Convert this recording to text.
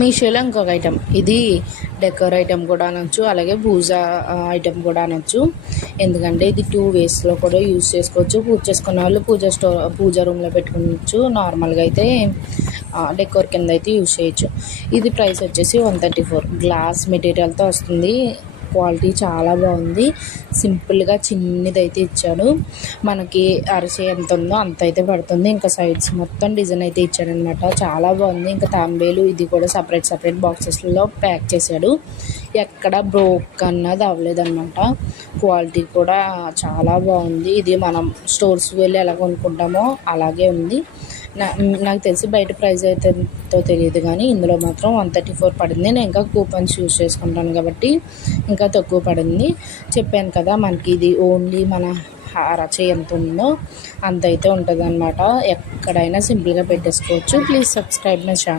మీషోలో ఇంకొక ఐటెం, ఇది డెకర్ ఐటెం కూడా అనొచ్చు, అలాగే పూజ ఐటెం కూడా అనొచ్చు. ఎందుకంటే ఇది 2 వేస్లో కూడా యూజ్ చేసుకోవచ్చు. పూజ చేసుకున్న వాళ్ళు పూజ రూమ్లో పెట్టుకోవచ్చు. నార్మల్గా అయితే డెకోర్ కింద అయితే యూజ్ చేయొచ్చు. ఇది ప్రైస్ వచ్చేసి 134. గ్లాస్ మెటీరియల్తో వస్తుంది. క్వాలిటీ చాలా బాగుంది. సింపుల్గా చిన్నదైతే ఇచ్చాడు. మనకి అరిసె ఎంత ఉందో అంత అయితే పడుతుంది. ఇంకా సైడ్స్ మొత్తం డిజైన్ అయితే ఇచ్చాడనమాట. చాలా బాగుంది. ఇంకా తాంబేలు ఇది కూడా సపరేట్ బాక్సెస్లో ప్యాక్ చేశాడు. ఎక్కడ బ్రోక్ అన్నది అవ్వలేదన్నమాట. క్వాలిటీ కూడా చాలా బాగుంది. ఇది మనం స్టోర్స్కి వెళ్ళి ఎలా కొనుక్కుంటామో అలాగే ఉంది. నాకు తెలిసి బయట ప్రైస్ అయితే ఎంతో తెలియదు, కానీ ఇందులో మాత్రం 134 పడింది. నేను ఇంకా కూపన్స్ యూజ్ చేసుకుంటాను కాబట్టి ఇంకా తక్కువ పడింది. చెప్పాను కదా, మనకి ఇది ఓన్లీ మన అరచేయి ఎంత ఉందో అంత అయితే ఉంటుంది అన్నమాట. ఎక్కడైనా సింపుల్గా పెట్టేసుకోవచ్చు. Please subscribe my channel.